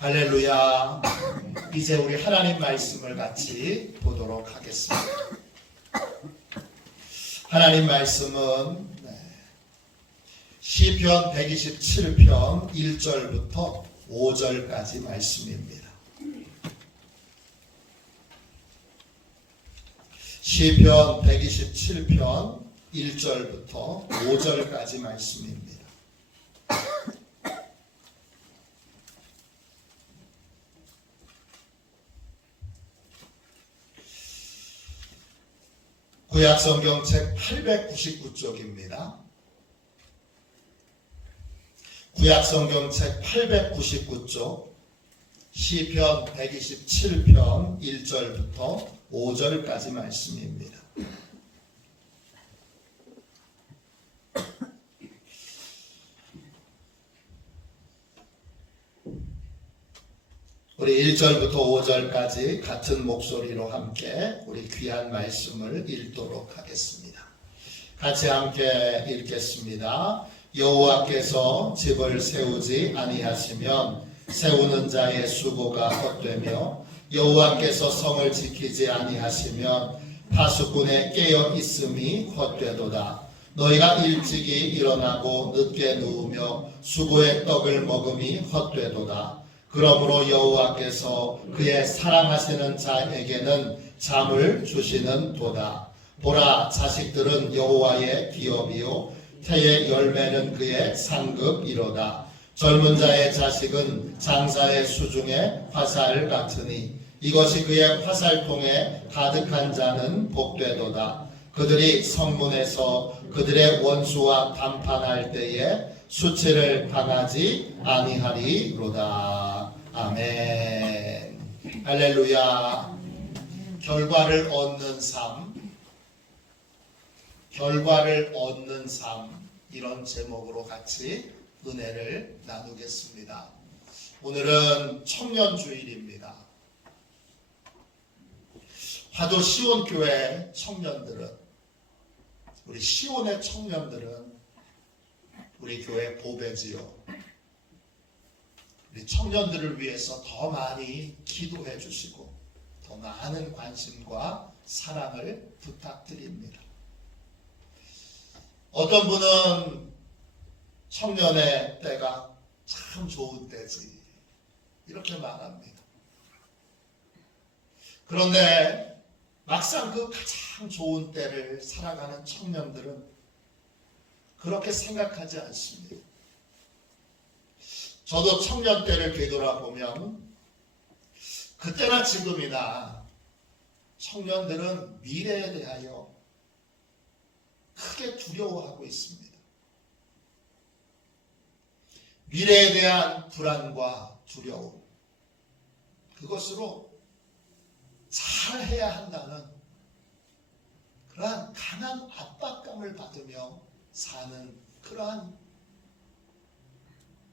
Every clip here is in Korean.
할렐루야. 이제 우리 하나님 말씀을 같이 보도록 하겠습니다. 하나님 말씀은 시편 127편 1절부터 5절까지 말씀입니다. 시편 127편 1절부터 5절까지 말씀입니다. 구약성경책 899쪽입니다. 구약성경책 899쪽 시편 127편 1절부터 5절까지 말씀입니다. 우리 1절부터 5절까지 같은 목소리로 함께 우리 귀한 말씀을 읽도록 하겠습니다. 같이 함께 읽겠습니다. 여호와께서 집을 세우지 아니하시면 세우는 자의 수고가 헛되며 여호와께서 성을 지키지 아니하시면 파수꾼의 깨어 있음이 헛되도다. 너희가 일찍이 일어나고 늦게 누우며 수고의 떡을 먹음이 헛되도다. 그러므로 여호와께서 그의 사랑하시는 자에게는 잠을 주시는 도다. 보라, 자식들은 여호와의 기업이요 태의 열매는 그의 상급이로다. 젊은 자의 자식은 장사의 수중에 화살 같으니 이것이 그의 화살통에 가득한 자는 복되도다. 그들이 성문에서 그들의 원수와 담판할 때에 수치를 당하지 아니하리로다. 아멘. 할렐루야. 결과를 얻는 삶, 결과를 얻는 삶, 이런 제목으로 같이 은혜를 나누겠습니다. 오늘은 청년주일입니다. 화도 시온교회 청년들은, 우리 시온의 청년들은 우리 교회 보배지요. 우리 청년들을 위해서 더 많이 기도해 주시고 더 많은 관심과 사랑을 부탁드립니다. 어떤 분은 청년의 때가 참 좋은 때지 이렇게 말합니다. 그런데 막상 그 가장 좋은 때를 살아가는 청년들은 그렇게 생각하지 않습니다. 저도 청년 때를 되돌아보면 그때나 지금이나 청년들은 미래에 대하여 크게 두려워하고 있습니다. 미래에 대한 불안과 두려움, 그것으로 잘해야 한다는 그러한 강한 압박감을 받으며 사는 그러한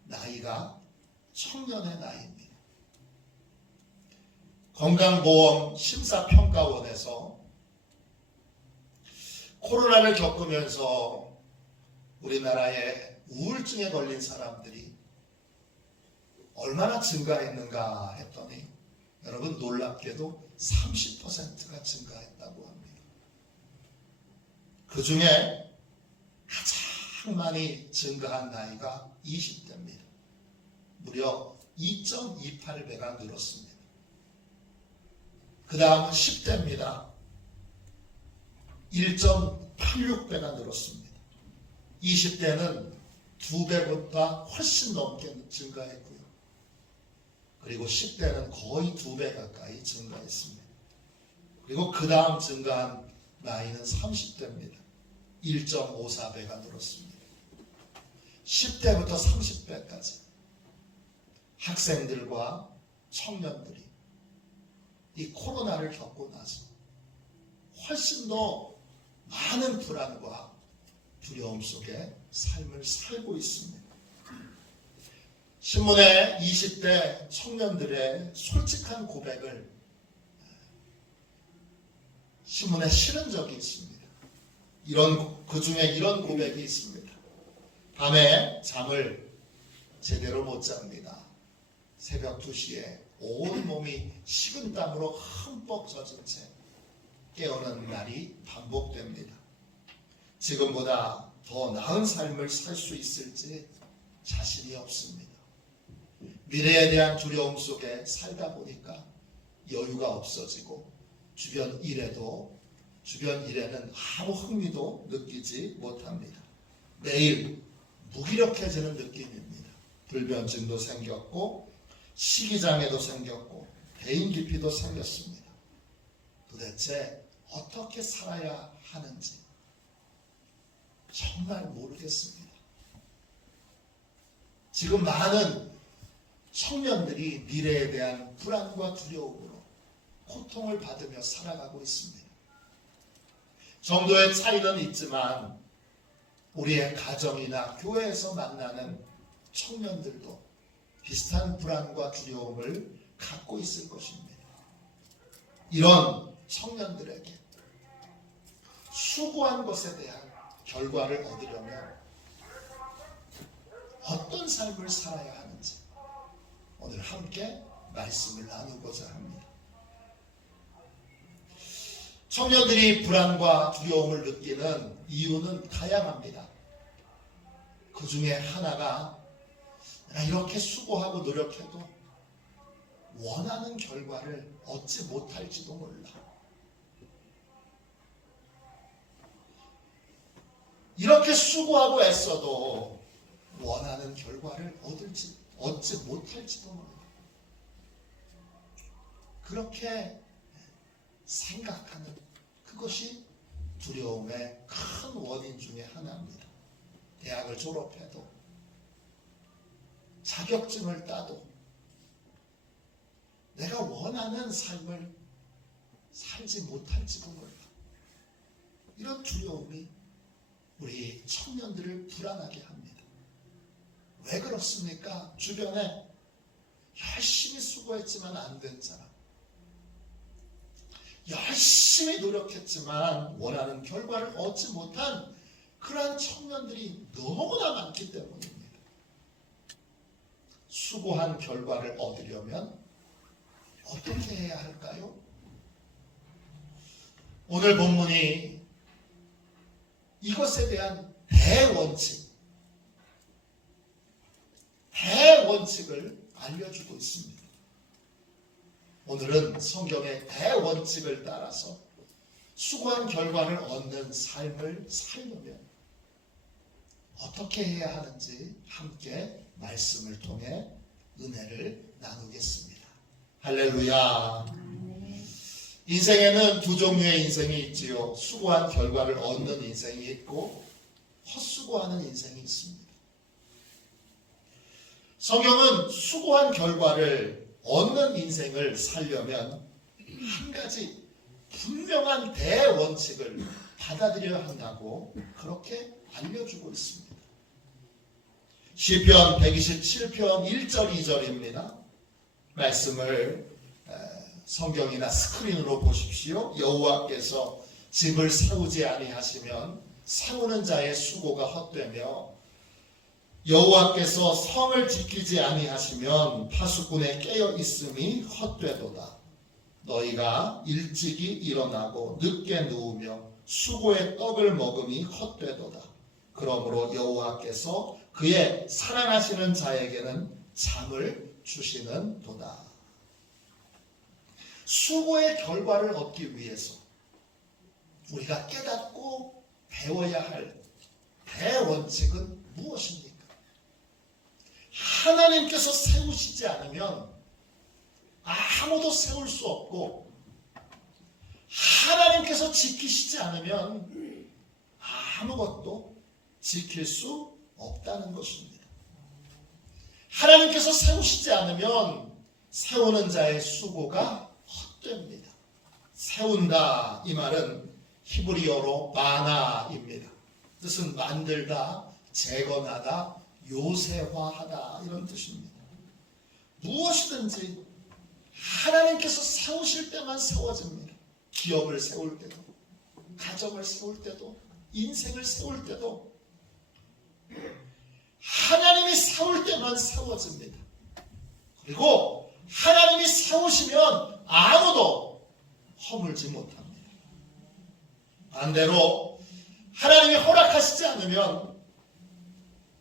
나이가 청년의 나이입니다. 건강보험 심사평가원에서 코로나를 겪으면서 우리나라에 우울증에 걸린 사람들이 얼마나 증가했는가 했더니 여러분 놀랍게도 30%가 증가했다고 합니다. 그 중에 가장 많이 증가한 나이가 20대입니다. 무려 2.28배가 늘었습니다. 그 다음은 10대입니다. 1.86배가 늘었습니다. 20대는 2배보다 훨씬 넘게 증가했고요. 그리고 10대는 거의 2배 가까이 증가했습니다. 그리고 그 다음 증가한 나이는 30대입니다. 1.54배가 늘었습니다. 10대부터 30대까지 학생들과 청년들이 이 코로나를 겪고 나서 훨씬 더 많은 불안과 두려움 속에 삶을 살고 있습니다. 신문에 20대 청년들의 솔직한 고백을 신문에 실은 적이 있습니다. 그 중에 이런 고백이 있습니다. 밤에 잠을 제대로 못 잡니다. 새벽 2시에 온몸이 식은땀으로 흠뻑 젖은 채 깨어나는 날이 반복됩니다. 지금보다 더 나은 삶을 살 수 있을지 자신이 없습니다. 미래에 대한 두려움 속에 살다 보니까 여유가 없어지고 주변 일에는 아무 흥미도 느끼지 못합니다. 매일 무기력해지는 느낌입니다. 불면증도 생겼고 식이장애도 생겼고 대인 기피도 생겼습니다. 도대체 어떻게 살아야 하는지 정말 모르겠습니다. 지금 많은 청년들이 미래에 대한 불안과 두려움으로 고통을 받으며 살아가고 있습니다. 정도의 차이는 있지만 우리의 가정이나 교회에서 만나는 청년들도 비슷한 불안과 두려움을 갖고 있을 것입니다. 이런 청년들에게 수고한 것에 대한 결과를 얻으려면 어떤 삶을 살아야 하는지 오늘 함께 말씀을 나누고자 합니다. 청년들이 불안과 두려움을 느끼는 이유는 다양합니다. 그 중에 하나가 내가 이렇게 수고하고 노력해도 원하는 결과를 얻지 못할지도 몰라. 이렇게 수고하고 애써도 원하는 결과를 얻지 못할지도 몰라. 그렇게 생각하는 그것이 두려움의 큰 원인 중에 하나입니다. 대학을 졸업해도 자격증을 따도 내가 원하는 삶을 살지 못할지도 몰라. 이런 두려움이 우리 청년들을 불안하게 합니다. 왜 그렇습니까? 주변에 열심히 수고했지만 안 된 사람, 열심히 노력했지만 원하는 결과를 얻지 못한 그러한 청년들이 너무나 많기 때문입니다. 수고한 결과를 얻으려면 어떻게 해야 할까요? 오늘 본문이 이것에 대한 대원칙을 알려주고 있습니다. 오늘은 성경의 대원칙을 따라서 수고한 결과를 얻는 삶을 살려면 어떻게 해야 하는지 함께 말씀을 통해 은혜를 나누겠습니다. 할렐루야. 인생에는 두 종류의 인생이 있지요. 수고한 결과를 얻는 인생이 있고 헛수고하는 인생이 있습니다. 성경은 수고한 결과를 얻는 인생을 살려면 한 가지 분명한 대원칙을 받아들여야 한다고 그렇게 알려주고 있습니다. 시편 127편 1절 2절입니다. 말씀을 성경이나 스크린으로 보십시오. 여호와께서 집을 세우지 아니하시면 세우는 자의 수고가 헛되며 여호와께서 성을 지키지 아니하시면 파수꾼의 깨어 있음이 헛되도다. 너희가 일찍이 일어나고 늦게 누우며 수고의 떡을 먹음이 헛되도다. 그러므로 여호와께서 그의 사랑하시는 자에게는 잠을 주시는 도다. 수고의 결과를 얻기 위해서 우리가 깨닫고 배워야 할 대원칙은 무엇입니까? 하나님께서 세우시지 않으면 아무도 세울 수 없고 하나님께서 지키시지 않으면 아무것도 지킬 수 없다는 것입니다. 하나님께서 세우시지 않으면 세우는 자의 수고가 헛됩니다. 세운다 이 말은 히브리어로 바나입니다. 뜻은 만들다, 재건하다, 요새화하다 이런 뜻입니다. 무엇이든지 하나님께서 세우실 때만 세워집니다. 기업을 세울 때도, 가정을 세울 때도, 인생을 세울 때도 하나님이 세울 때만 세워집니다. 그리고 하나님이 세우시면 아무도 허물지 못합니다. 반대로 하나님이 허락하시지 않으면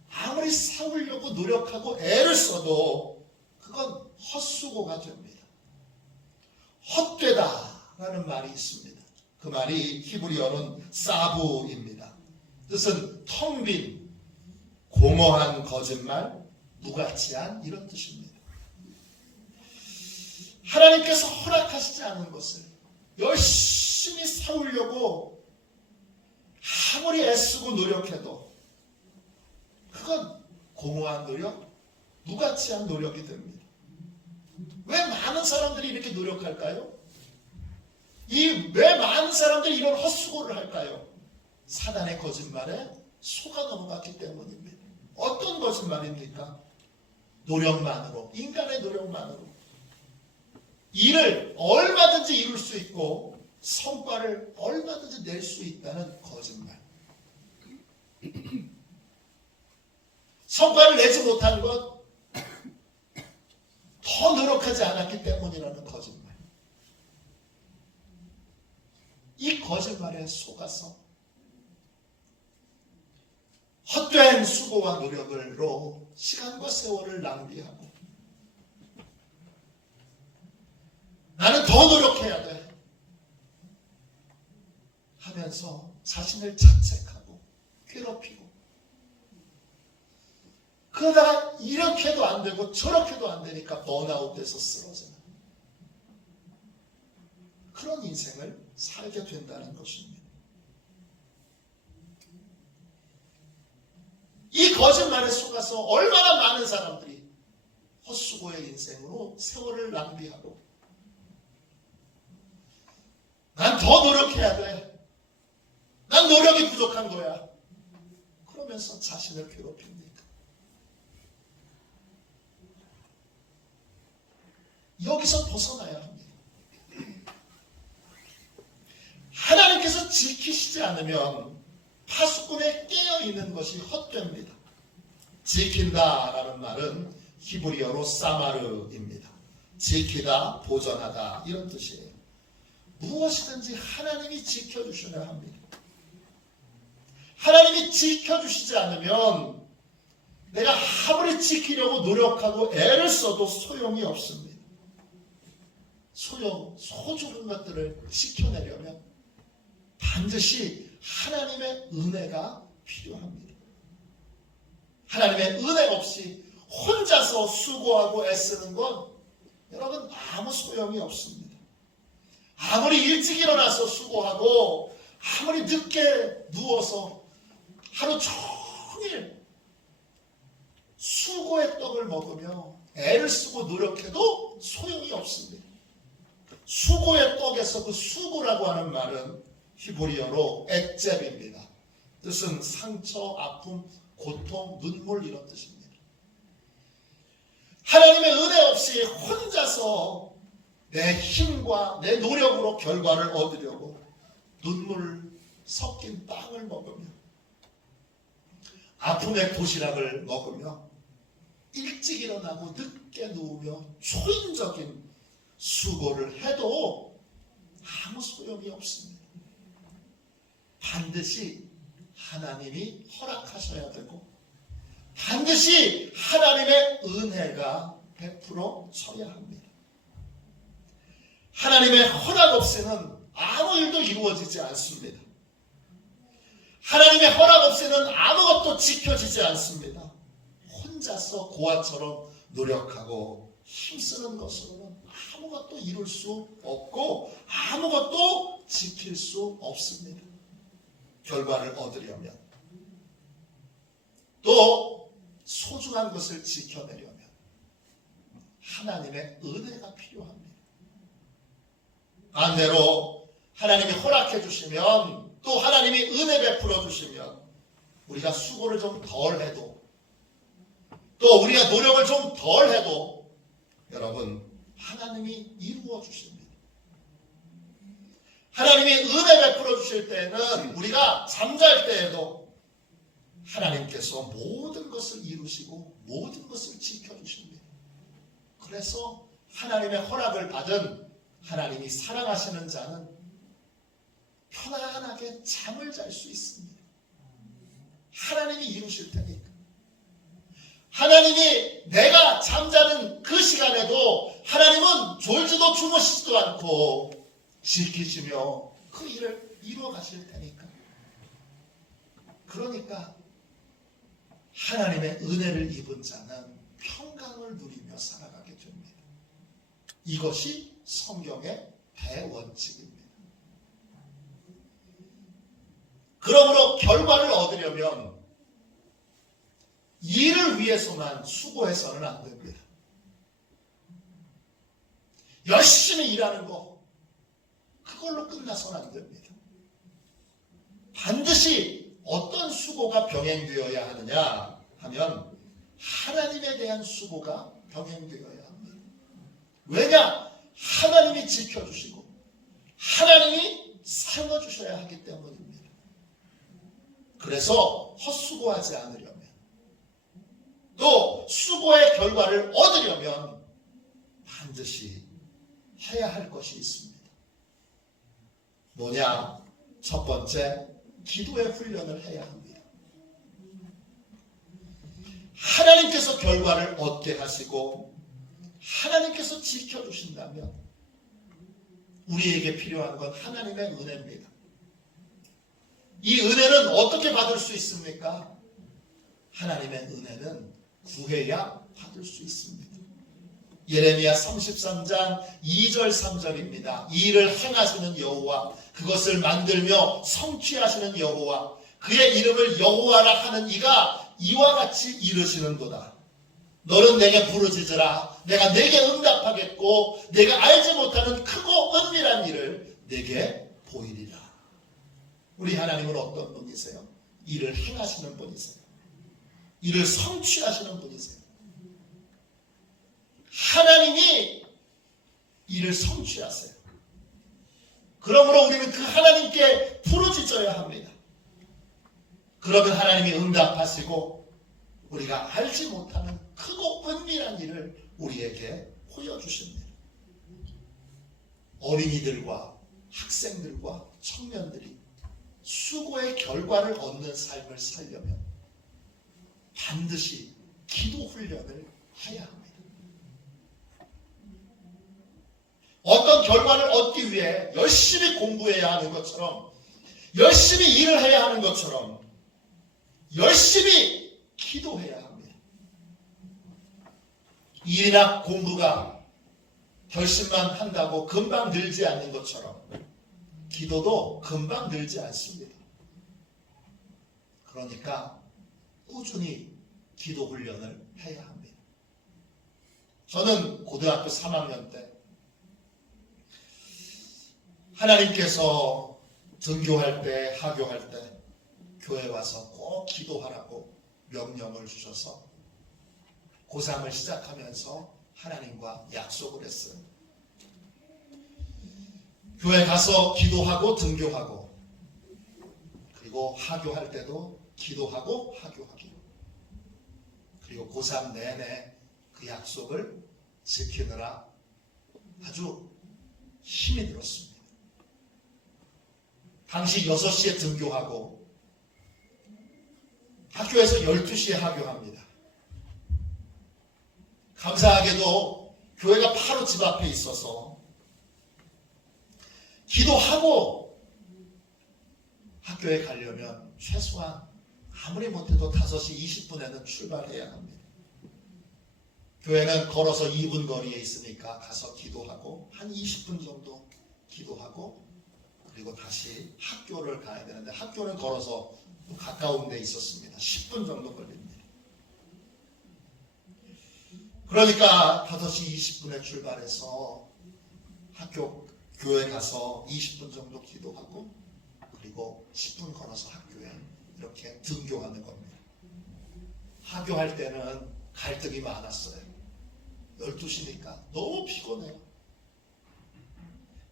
아무리 세우려고 노력하고 애를 써도 그건 헛수고가 됩니다. 헛되다라는 말이 있습니다. 그 말이 히브리어는 사부입니다. 뜻은 텅 빈, 공허한 거짓말, 무가치한 이런 뜻입니다. 하나님께서 허락하시지 않은 것을 열심히 세우려고 아무리 애쓰고 노력해도 그건 공허한 노력, 무가치한 노력이 됩니다. 왜 많은 사람들이 이렇게 노력할까요? 왜 많은 사람들이 이런 헛수고를 할까요? 사단의 거짓말에 속아 넘어갔기 때문입니다. 어떤 거짓말입니까? 노력만으로, 인간의 노력만으로 일을 얼마든지 이룰 수 있고 성과를 얼마든지 낼 수 있다는 거짓말. 성과를 내지 못한 것, 더 노력하지 않았기 때문이라는 거짓말. 이 거짓말에 속아서 헛된 수고와 노력으로 시간과 세월을 낭비하고 나는 더 노력해야 돼 하면서 자신을 자책하고 괴롭히고 그러다가 이렇게도 안 되고 저렇게도 안 되니까 번아웃돼서 쓰러지는 그런 인생을 살게 된다는 것입니다. 이 거짓말에 속아서 얼마나 많은 사람들이 헛수고의 인생으로 세월을 낭비하고 난 더 노력해야 돼. 난 노력이 부족한 거야. 그러면서 자신을 괴롭힙니다. 여기서 벗어나야 합니다. 하나님께서 지키시지 않으면 파수꾼에 깨어있는 것이 헛됩니다. 지킨다라는 말은 히브리어로 사마르입니다. 지키다, 보전하다 이런 뜻이에요. 무엇이든지 하나님이 지켜주셔야 합니다. 하나님이 지켜주시지 않으면 내가 아무리 지키려고 노력하고 애를 써도 소용이 없습니다. 소중한 것들을 지켜내려면 반드시 하나님의 은혜가 필요합니다. 하나님의 은혜 없이 혼자서 수고하고 애쓰는 건 여러분 아무 소용이 없습니다. 아무리 일찍 일어나서 수고하고 아무리 늦게 누워서 하루 종일 수고의 떡을 먹으며 애를 쓰고 노력해도 소용이 없습니다. 수고의 떡에서 그 수고라고 하는 말은 히브리어로 엑잽입니다. 뜻은 상처, 아픔, 고통, 눈물 이런 뜻입니다. 하나님의 은혜 없이 혼자서 내 힘과 내 노력으로 결과를 얻으려고 눈물 섞인 빵을 먹으며 아픔의 도시락을 먹으며 일찍 일어나고 늦게 누우며 초인적인 수고를 해도 아무 소용이 없습니다. 반드시 하나님이 허락하셔야 되고 반드시 하나님의 은혜가 베풀어져야 합니다. 하나님의 허락 없이는 아무 일도 이루어지지 않습니다. 하나님의 허락 없이는 아무것도 지켜지지 않습니다. 혼자서 고아처럼 노력하고 힘쓰는 것으로는 아무것도 이룰 수 없고 아무것도 지킬 수 없습니다. 결과를 얻으려면 또 소중한 것을 지켜내려면 하나님의 은혜가 필요합니다. 반대로 하나님이 허락해 주시면 또 하나님이 은혜 베풀어 주시면 우리가 수고를 좀 덜 해도 또 우리가 노력을 좀 덜 해도 여러분 하나님이 이루어 주십니다. 하나님이 은혜 베풀어 주실 때는 우리가 잠잘 때에도 하나님께서 모든 것을 이루시고 모든 것을 지켜주십니다. 그래서 하나님의 허락을 받은 하나님이 사랑하시는 자는 편안하게 잠을 잘 수 있습니다. 하나님이 이루실 테니까. 하나님이 내가 잠자는 그 시간에도 하나님은 졸지도 주무시지도 않고 지키시며 그 일을 이루어 가실 테니까. 그러니까 하나님의 은혜를 입은 자는 평강을 누리며 살아가게 됩니다. 이것이 성경의 대원칙입니다. 그러므로 결과를 얻으려면 일을 위해서만 수고해서는 안 됩니다. 열심히 일하는 거 그걸로 끝나서는 안 됩니다. 반드시 어떤 수고가 병행되어야 하느냐 하면 하나님에 대한 수고가 병행되어야 합니다. 왜냐? 하나님이 지켜주시고 하나님이 살려주셔야 하기 때문입니다. 그래서 헛수고하지 않으려면 또 수고의 결과를 얻으려면 반드시 해야 할 것이 있습니다. 뭐냐? 첫 번째, 기도의 훈련을 해야 합니다. 하나님께서 결과를 얻게 하시고 하나님께서 지켜주신다면 우리에게 필요한 건 하나님의 은혜입니다. 이 은혜는 어떻게 받을 수 있습니까? 하나님의 은혜는 구해야 받을 수 있습니다. 예레미야 33장 2절 3절입니다. 이 일을 행하시는 여호와, 그것을 만들며 성취하시는 여호와, 그의 이름을 여호와라 하는 이가 이와 같이 이르시는도다. 너는 내게 부르짖으라. 내가 내게 응답하겠고 내가 알지 못하는 크고 은밀한 일을 내게 보이리라. 우리 하나님은 어떤 분이세요? 일을 행하시는 분이세요. 일을 성취하시는 분이세요. 하나님이 일을 성취하세요. 그러므로 우리는 그 하나님께 부르짖어야 합니다. 그러면 하나님이 응답하시고 우리가 알지 못하는 크고 은밀한 일을 우리에게 보여주십니다. 어린이들과 학생들과 청년들이 수고의 결과를 얻는 삶을 살려면 반드시 기도 훈련을 해야 합니다. 어떤 결과를 얻기 위해 열심히 공부해야 하는 것처럼, 열심히 일을 해야 하는 것처럼 열심히 기도해야 합니다. 일이나 공부가 결심만 한다고 금방 늘지 않는 것처럼 기도도 금방 늘지 않습니다. 그러니까 꾸준히 기도 훈련을 해야 합니다. 저는 고등학교 3학년 때 하나님께서 등교할 때, 하교할 때 교회 와서 꼭 기도하라고 명령을 주셔서 고3을 시작하면서 하나님과 약속을 했어요. 교회 가서 기도하고 등교하고, 그리고 하교할 때도 기도하고 하교하기로, 그리고 고3 내내 그 약속을 지키느라 아주 힘이 들었습니다. 당시 6시에 등교하고 학교에서 12시에 하교합니다. 감사하게도 교회가 바로 집 앞에 있어서 기도하고 학교에 가려면 최소한 아무리 못해도 5시 20분에는 출발해야 합니다. 교회는 걸어서 2분 거리에 있으니까 가서 기도하고 한 20분 정도 기도하고 그리고 다시 학교를 가야 되는데 학교는 걸어서 또 가까운 데 있었습니다. 10분 정도 걸립니다. 그러니까 5시 20분에 출발해서 교회 가서 20분 정도 기도하고 그리고 10분 걸어서 학교에 이렇게 등교하는 겁니다. 하교할 때는 갈등이 많았어요. 12시니까 너무 피곤해요.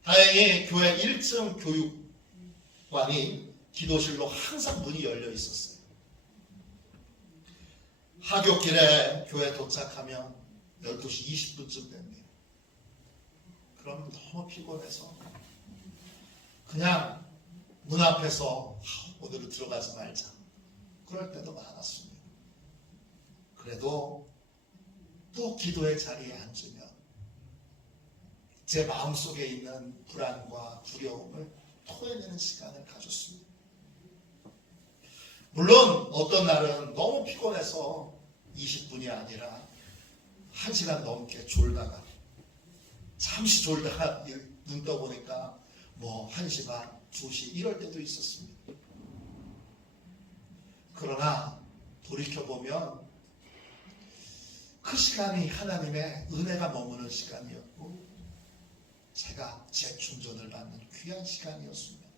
다행히 교회 1층 교육관이 기도실로 항상 문이 열려 있었어요. 하교길에 교회 도착하면 12시 20분쯤 됩니다. 그럼 너무 피곤해서 그냥 문 앞에서 오늘은 들어가지 말자. 그럴 때도 많았습니다. 그래도 또 기도의 자리에 앉으면 제 마음속에 있는 불안과 두려움을 토해내는 시간을 가졌습니다. 물론 어떤 날은 너무 피곤해서 20분이 아니라 1시간 넘게 졸다가 잠시 졸다가 눈 떠보니까 뭐 1시 반, 2시 이럴 때도 있었습니다. 그러나 돌이켜보면 그 시간이 하나님의 은혜가 머무는 시간이었고 제가 재충전을 받는 귀한 시간이었습니다.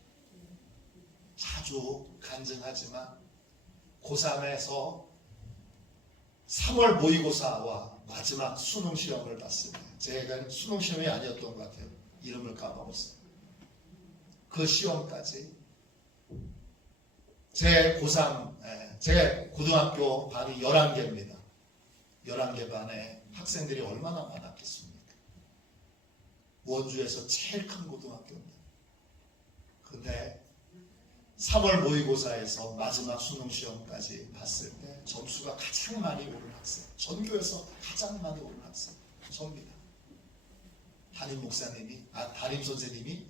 자주 간증하지만 고3에서 3월 모의고사와 마지막 수능 시험을 봤을 때 제가 수능 시험이 아니었던 것 같아요. 이름을 까먹었어요. 그 시험까지 제 고3, 제 고등학교 반이 11개입니다. 11개 반에 학생들이 얼마나 많았겠습니까? 원주에서 제일 큰 고등학교입니다. 근데 3월 모의고사에서 마지막 수능 시험까지 봤을 때 점수가 가장 많이 오른 학생, 전교에서 가장 많이 오른 학생, 저입니다. 담임 목사님이, 담임 선생님이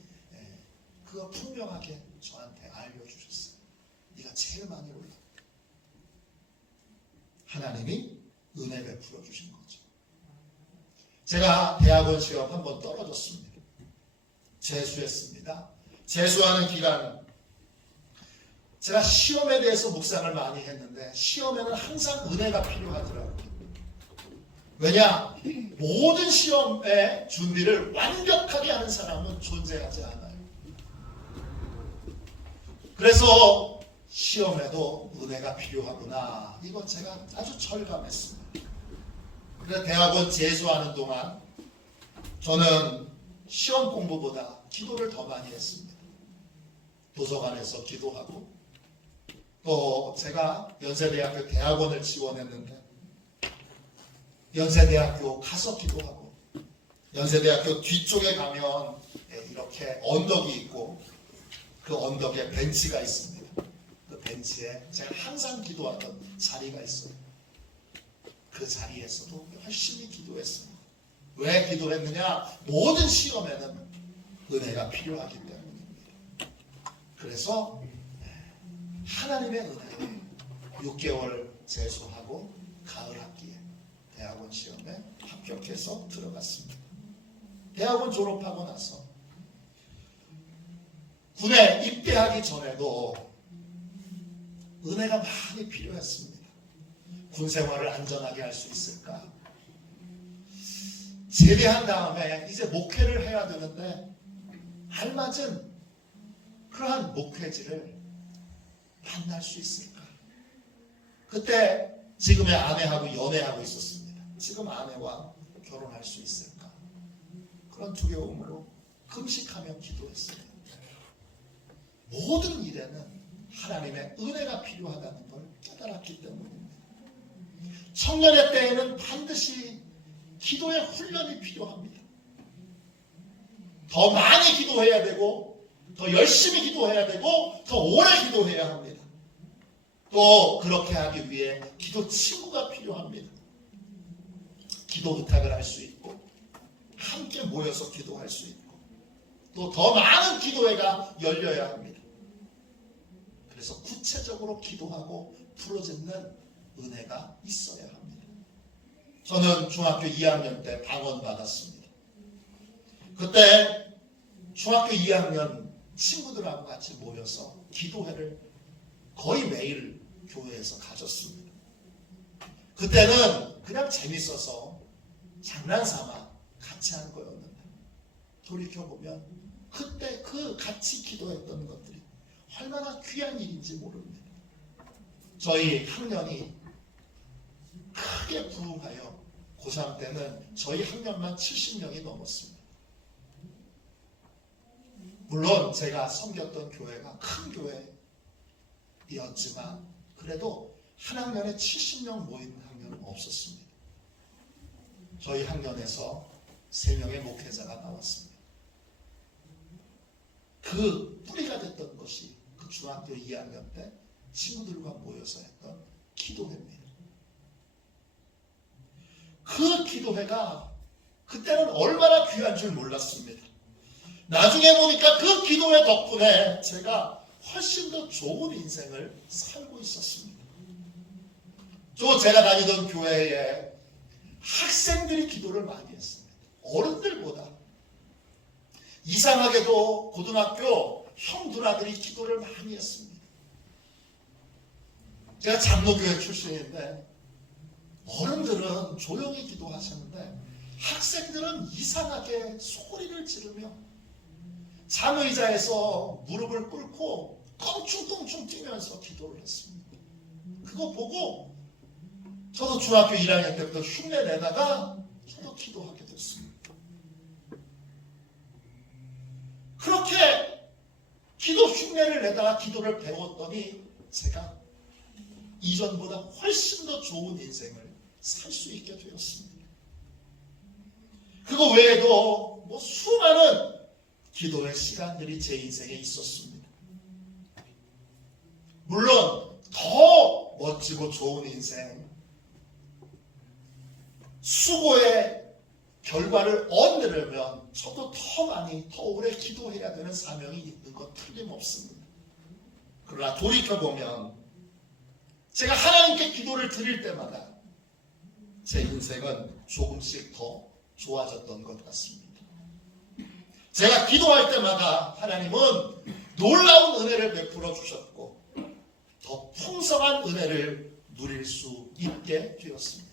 그거 분명하게 저한테 알려주셨어요. 네가 제일 많이 올랐다. 하나님이 은혜 베풀어 주신 거죠. 제가 대학원 시험 한번 떨어졌습니다. 재수했습니다. 재수하는 기간 제가 시험에 대해서 묵상을 많이 했는데 시험에는 항상 은혜가 필요하더라고요. 왜냐? 모든 시험의 준비를 완벽하게 하는 사람은 존재하지 않아요. 그래서 시험에도 은혜가 필요하구나. 이거 제가 아주 철감했습니다. 그래서 대학원 재수하는 동안 저는 시험 공부보다 기도를 더 많이 했습니다. 도서관에서 기도하고 또 제가 연세대학교 대학원을 지원했는데 연세대학교 가서 기도하고 연세대학교 뒤쪽에 가면 이렇게 언덕이 있고 그 언덕에 벤치가 있습니다. 그 벤치에 제가 항상 기도하던 자리가 있어요. 그 자리에서도 열심히 기도했어요. 왜 기도했느냐? 모든 시험에는 은혜가 필요하기 때문입니다. 그래서 하나님의 은혜로 6개월 재수하고 가을 학기에 대학원 시험에 합격해서 들어갔습니다. 대학원 졸업하고 나서 군에 입대하기 전에도 은혜가 많이 필요했습니다. 군 생활을 안전하게 할 수 있을까? 제대한 다음에 이제 목회를 해야 되는데 알맞은 그러한 목회지를 만날 수 있을까? 그때 지금의 아내하고 연애하고 있었습니다. 지금 아내와 결혼할 수 있을까? 그런 두려움으로 금식하며 기도했습니다. 모든 일에는 하나님의 은혜가 필요하다는 걸 깨달았기 때문입니다. 청년의 때에는 반드시 기도의 훈련이 필요합니다. 더 많이 기도해야 되고 더 열심히 기도해야 되고 더 오래 기도해야 합니다. 또 그렇게 하기 위해 기도 친구가 필요합니다. 기도 부탁을 할 수 있고 함께 모여서 기도할 수 있고 또 더 많은 기도회가 열려야 합니다. 그래서 구체적으로 기도하고 부르짖는 은혜가 있어야 합니다. 저는 중학교 2학년 때 방언 받았습니다. 그때 중학교 2학년 친구들하고 같이 모여서 기도회를 거의 매일 교회에서 가졌습니다. 그때는 그냥 재밌어서 장난삼아 같이 한 거였는데 돌이켜보면 그때 그 같이 기도했던 것들이 얼마나 귀한 일인지 모릅니다. 저희 학년이 크게 부흥하여 고3 때는 저희 학년만 70명이 넘었습니다. 물론 제가 섬겼던 교회가 큰 교회였지만 그래도 한 학년에 70명 모이는 학년은 없었습니다. 저희 학년에서 3명의 목회자가 나왔습니다. 그 뿌리가 됐던 것이 그 중학교 2학년 때 친구들과 모여서 했던 기도회입니다. 그 기도회가 그때는 얼마나 귀한 줄 몰랐습니다. 나중에 보니까 그 기도회 덕분에 제가 훨씬 더 좋은 인생을 살고 있었습니다. 또 제가 다니던 교회에 학생들이 기도를 많이 했습니다. 어른들보다. 이상하게도 고등학교 형 누나들이 기도를 많이 했습니다. 제가 장로교회 출신인데 어른들은 조용히 기도하셨는데 학생들은 이상하게 소리를 지르며 잠의자에서 무릎을 꿇고 껑충껑충 뛰면서 기도를 했습니다. 그거 보고 저도 중학교 1학년 때부터 흉내 내다가 저도 기도하게 됐습니다. 그렇게 기도 흉내를 내다가 기도를 배웠더니 제가 이전보다 훨씬 더 좋은 인생을 살 수 있게 되었습니다. 그거 외에도 뭐 수많은 기도의 시간들이 제 인생에 있었습니다. 물론 더 멋지고 좋은 인생, 수고의 결과를 얻으려면 저도 더 많이, 더 오래 기도해야 되는 사명이 있는 것 틀림없습니다. 그러나 돌이켜보면 제가 하나님께 기도를 드릴 때마다 제 인생은 조금씩 더 좋아졌던 것 같습니다. 제가 기도할 때마다 하나님은 놀라운 은혜를 베풀어 주셨고 더 풍성한 은혜를 누릴 수 있게 되었습니다.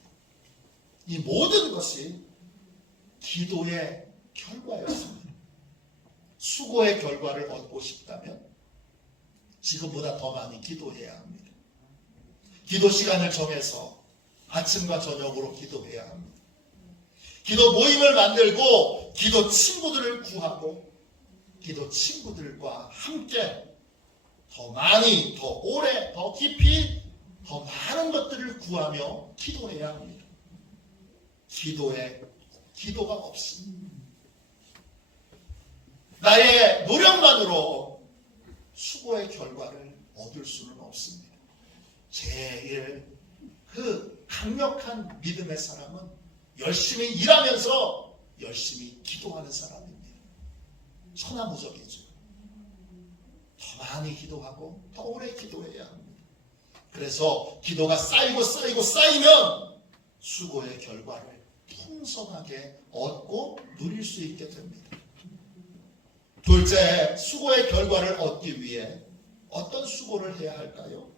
이 모든 것이 기도의 결과였습니다. 수고의 결과를 얻고 싶다면 지금보다 더 많이 기도해야 합니다. 기도 시간을 정해서 아침과 저녁으로 기도해야 합니다. 기도 모임을 만들고 기도 친구들을 구하고 기도 친구들과 함께 더 많이, 더 오래, 더 깊이, 더 많은 것들을 구하며 기도해야 합니다. 기도가 없이 나의 노력만으로 수고의 결과를 얻을 수는 없습니다. 제일 그 강력한 믿음의 사람은 열심히 일하면서 열심히 기도하는 사람입니다. 천하무적이죠. 더 많이 기도하고 더 오래 기도해야 합니다. 그래서 기도가 쌓이면 수고의 결과를 풍성하게 얻고 누릴 수 있게 됩니다. 둘째, 수고의 결과를 얻기 위해 어떤 수고를 해야 할까요?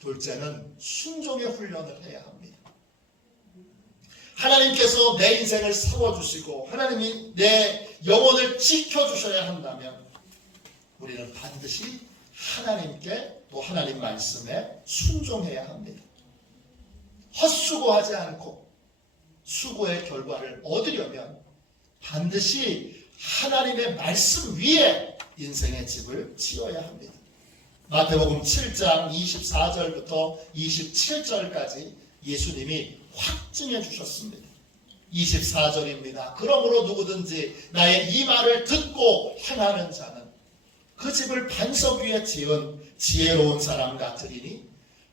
둘째는 순종의 훈련을 해야 합니다. 하나님께서 내 인생을 세워주시고 하나님이 내 영혼을 지켜주셔야 한다면 우리는 반드시 하나님께 또 하나님 말씀에 순종해야 합니다. 헛수고하지 않고 수고의 결과를 얻으려면 반드시 하나님의 말씀 위에 인생의 집을 지어야 합니다. 마태복음 7장 24절부터 27절까지 예수님이 확증해 주셨습니다. 24절입니다. 그러므로 누구든지 나의 이 말을 듣고 행하는 자는 그 집을 반석 위에 지은 지혜로운 사람 같으리니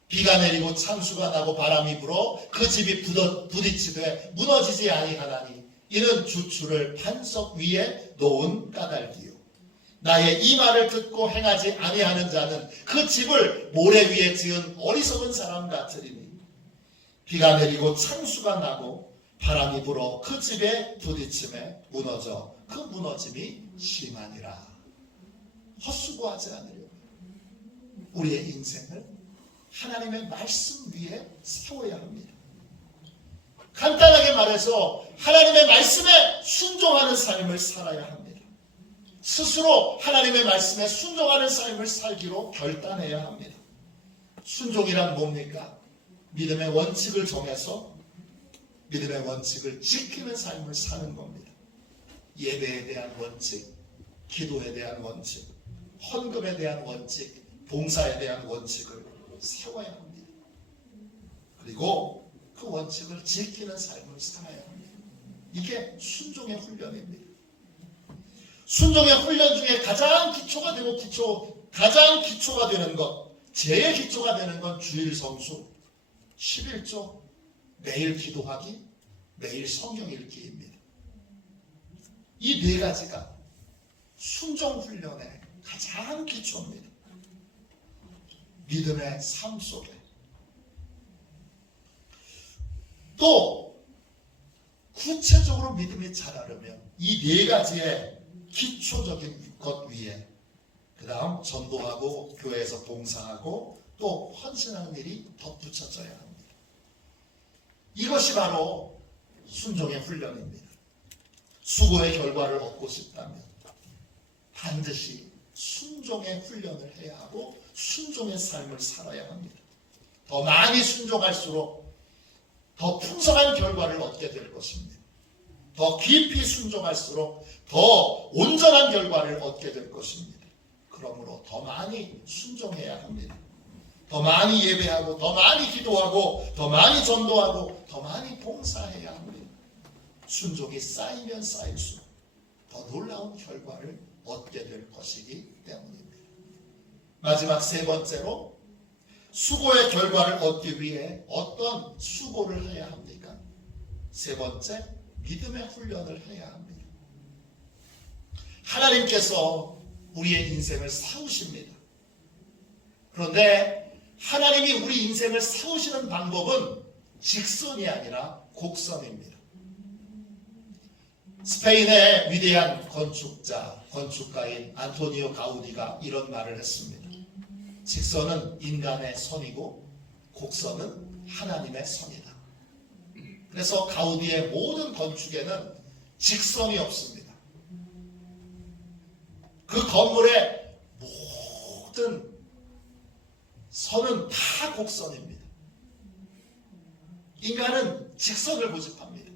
비가 내리고 창수가 나고 바람이 불어 그 집이 부딪히되 무너지지 아니하나니 이는 주추를 반석 위에 놓은 까닭이요. 나의 이 말을 듣고 행하지 아니하는 자는 그 집을 모래 위에 지은 어리석은 사람 같으리니 비가 내리고 창수가 나고 바람이 불어 그 집에 부딪힘에 무너져 그 무너짐이 심하니라. 헛수고하지 않으려고 우리의 인생을 하나님의 말씀 위에 세워야 합니다. 간단하게 말해서 하나님의 말씀에 순종하는 삶을 살아야 합니다. 스스로 하나님의 말씀에 순종하는 삶을 살기로 결단해야 합니다. 순종이란 뭡니까? 믿음의 원칙을 정해서 믿음의 원칙을 지키는 삶을 사는 겁니다. 예배에 대한 원칙, 기도에 대한 원칙, 헌금에 대한 원칙, 봉사에 대한 원칙을 세워야 합니다. 그리고 그 원칙을 지키는 삶을 살아야 합니다. 이게 순종의 훈련입니다. 순종의 훈련 중에 가장 기초가 되고 가장 기초가 되는 것, 제일 기초가 되는 건 주일 성수, 11조, 매일 기도하기, 매일 성경 읽기입니다. 이 네 가지가 순종 훈련의 가장 기초입니다. 믿음의 삶 속에. 또 구체적으로 믿음이 자라려면 이 네 가지의 기초적인 것 위에 그 다음 전도하고 교회에서 봉사하고 또 헌신하는 일이 덧붙여져야 합니다. 이것이 바로 순종의 훈련입니다. 수고의 결과를 얻고 싶다면 반드시 순종의 훈련을 해야 하고 순종의 삶을 살아야 합니다. 더 많이 순종할수록 더 풍성한 결과를 얻게 될 것입니다. 더 깊이 순종할수록 더 온전한 결과를 얻게 될 것입니다. 그러므로 더 많이 순종해야 합니다. 더 많이 예배하고 더 많이 기도하고 더 많이 전도하고 더 많이 봉사해야 합니다. 순종이 쌓이면 쌓일수록 더 놀라운 결과를 얻게 될 것이기 때문입니다. 마지막 세 번째로 수고의 결과를 얻기 위해 어떤 수고를 해야 합니까? 세 번째, 믿음의 훈련을 해야 합니다. 하나님께서 우리의 인생을 사우십니다. 그런데 하나님이 우리 인생을 사우시는 방법은 직선이 아니라 곡선입니다. 스페인의 위대한 건축가인 안토니오 가우디가 이런 말을 했습니다. 직선은 인간의 선이고 곡선은 하나님의 선이다. 그래서 가우디의 모든 건축에는 직선이 없습니다. 그 건물의 모든 선은 다 곡선입니다. 인간은 직선을 고집합니다.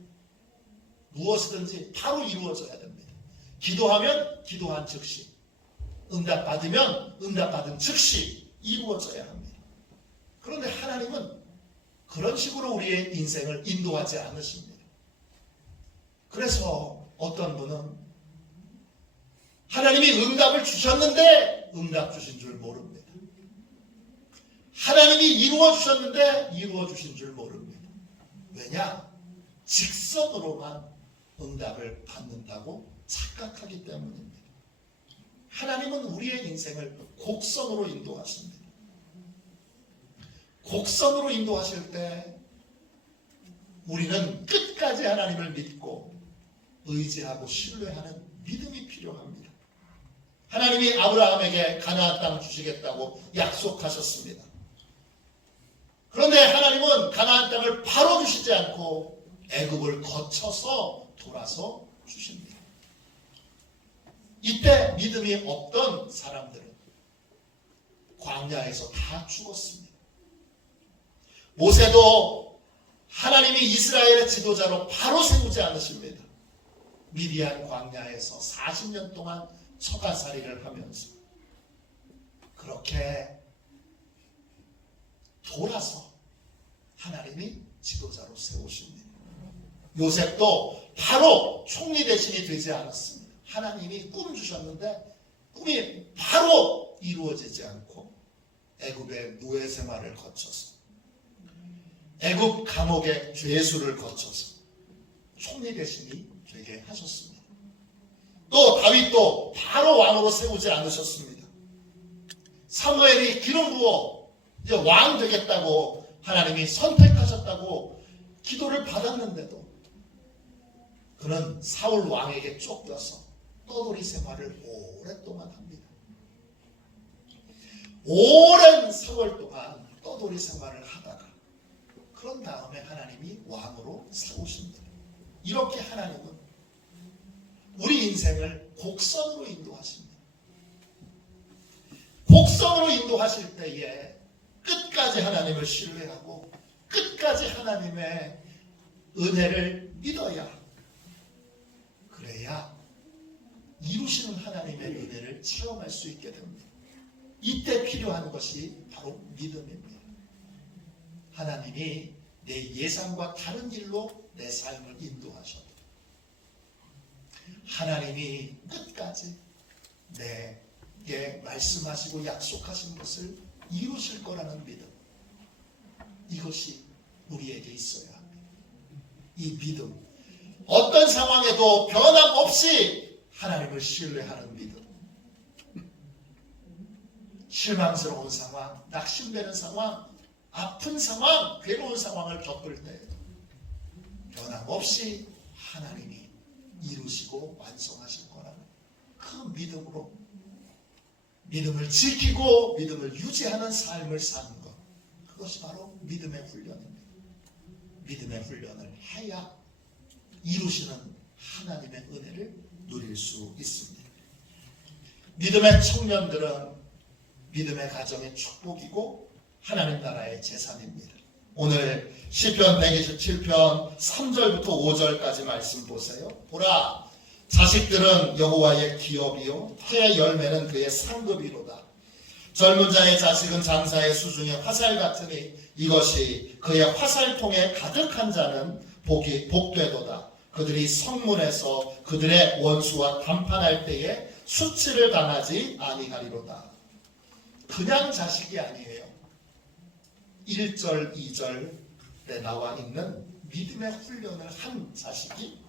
무엇이든지 바로 이루어져야 됩니다. 기도하면 기도한 즉시, 응답받으면 응답받은 즉시 이루어져야 합니다. 그런데 하나님은 그런 식으로 우리의 인생을 인도하지 않으십니다. 그래서 어떤 분은 하나님이 응답을 주셨는데 응답 주신 줄 모릅니다. 하나님이 이루어 주셨는데 이루어 주신 줄 모릅니다. 왜냐? 직선으로만 응답을 받는다고 착각하기 때문입니다. 하나님은 우리의 인생을 곡선으로 인도하십니다. 곡선으로 인도하실 때 우리는 끝까지 하나님을 믿고 의지하고 신뢰하는 믿음이 필요합니다. 하나님이 아브라함에게 가나안 땅을 주시겠다고 약속하셨습니다. 그런데 하나님은 가나안 땅을 바로 주시지 않고 애굽을 거쳐서 돌아서 주십니다. 이때 믿음이 없던 사람들은 광야에서 다 죽었습니다. 모세도 하나님이 이스라엘의 지도자로 바로 세우지 않으십니다. 미디안 광야에서 40년 동안 처가살이를 하면서 그렇게 돌아서 하나님이 지도자로 세우십니다. 요셉도 바로 총리 대신이 되지 않았습니다. 하나님이 꿈 주셨는데 꿈이 바로 이루어지지 않고 애굽의 노예 생활을 거쳐서 애굽 감옥의 죄수를 거쳐서 총리 대신이 되게 하셨습니다. 또 다윗도 바로 왕으로 세우지 않으셨습니다. 사무엘이 기름 부어 이제 왕 되겠다고 하나님이 선택하셨다고 기도를 받았는데도 그는 사울 왕에게 쫓겨서 떠돌이 생활을 오랫동안 합니다. 오랜 세월 동안 떠돌이 생활을 하다가 그런 다음에 하나님이 왕으로 세우십니다. 이렇게 하나님은 우리 인생을 곡선으로 인도하십니다. 곡선으로 인도하실 때에 끝까지 하나님을 신뢰하고 끝까지 하나님의 은혜를 믿어야 그래야 이루시는 하나님의 은혜를 체험할 수 있게 됩니다. 이때 필요한 것이 바로 믿음입니다. 하나님이 내 예상과 다른 길로 내 삶을 인도하셔도 하나님이 끝까지 내게 말씀하시고 약속하신 것을 이루실 거라는 믿음, 이것이 우리에게 있어야 합니다. 이 믿음, 어떤 상황에도 변함없이 하나님을 신뢰하는 믿음, 실망스러운 상황, 낙심되는 상황, 아픈 상황, 괴로운 상황을 겪을 때 변함없이 하나님이 이루시고 완성하실 거라는 그 믿음으로 믿음을 지키고 믿음을 유지하는 삶을 사는 것, 그것이 바로 믿음의 훈련입니다. 믿음의 훈련을 해야 이루시는 하나님의 은혜를 누릴 수 있습니다. 믿음의 청년들은 믿음의 가정의 축복이고 하나님 나라의 재산입니다. 오늘 시편 127편 3절부터 5절까지 말씀 보세요. 보라, 자식들은 여호와의 기업이요 태의 열매는 그의 상급이로다. 젊은 자의 자식은 장사의 수중에 화살 같으니 이것이 그의 화살통에 가득한 자는 복되도다. 그들이 성문에서 그들의 원수와 담판할 때에 수치를 당하지 아니하리로다. 그냥 자식이 아니에요. 1절, 2절에 나와 있는 믿음의 훈련을 한 자식이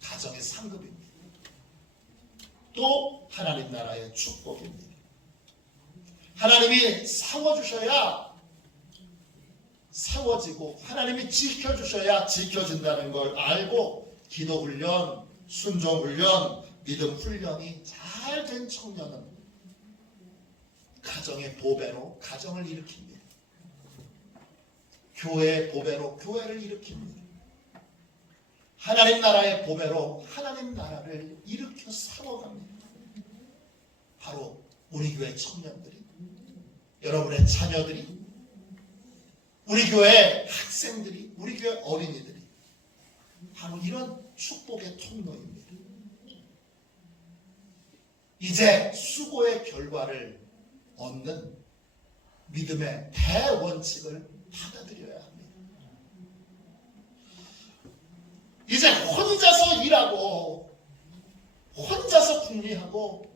가정의 상급입니다. 또 하나님 나라의 축복입니다. 하나님이 세워주셔야 세워지고 하나님이 지켜주셔야 지켜진다는 걸 알고 기도 훈련, 순종 훈련, 믿음 훈련이 잘 된 청년은 가정의 보배로 가정을 일으킵니다. 교회의 보배로 교회를 일으킵니다. 하나님 나라의 보배로 하나님 나라를 일으켜 세워갑니다. 바로 우리 교회 청년들이, 여러분의 자녀들이, 우리 교회 학생들이, 우리 교회 어린이들이 바로 이런 축복의 통로입니다. 이제 수고의 결과를 얻는 믿음의 대원칙을 받아들여야 합니다. 이제 혼자서 일하고 혼자서 궁리하고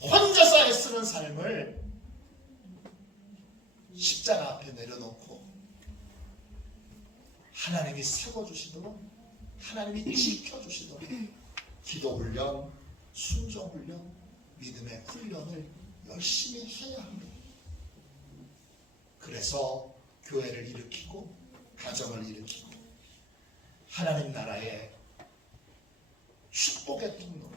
혼자서 애쓰는 삶을 십자가 앞에 내려놓고 하나님이 세워주시도록, 하나님이 지켜주시도록 기도 훈련, 순종 훈련, 믿음의 훈련을 열심히 해야 합니다. 그래서 교회를 일으키고 가정을 일으키고 하나님 나라의 축복의 통로로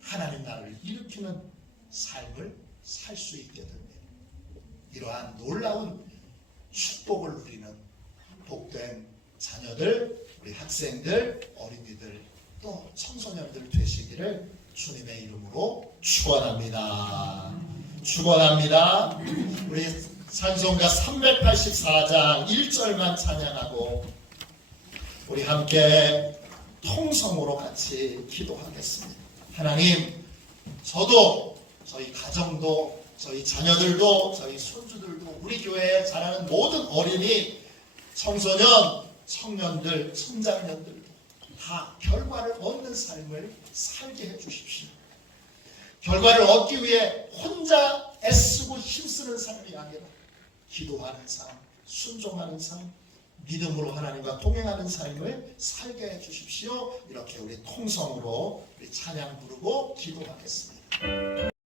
하나님 나라를 일으키는 삶을 살 수 있게 됩니다. 이러한 놀라운 축복을 누리는 복된 자녀들, 우리 학생들, 어린이들, 또 청소년들 되시기를 주님의 이름으로 축원합니다. 축원합니다. 우리 찬송가 384장 1절만 찬양하고 우리 함께 통성으로 같이 기도하겠습니다. 하나님, 저도, 저희 가정도, 저희 자녀들도, 저희 손주들도, 우리 교회에 자라는 모든 어린이, 청소년, 청년들, 청장년들도 다 결과를 얻는 삶을 살게 해주십시오. 결과를 얻기 위해 혼자 애쓰고 힘쓰는 삶이 아니라 기도하는 삶, 순종하는 삶, 믿음으로 하나님과 동행하는 삶을 살게 해주십시오. 이렇게 우리 통성으로 우리 찬양 부르고 기도하겠습니다.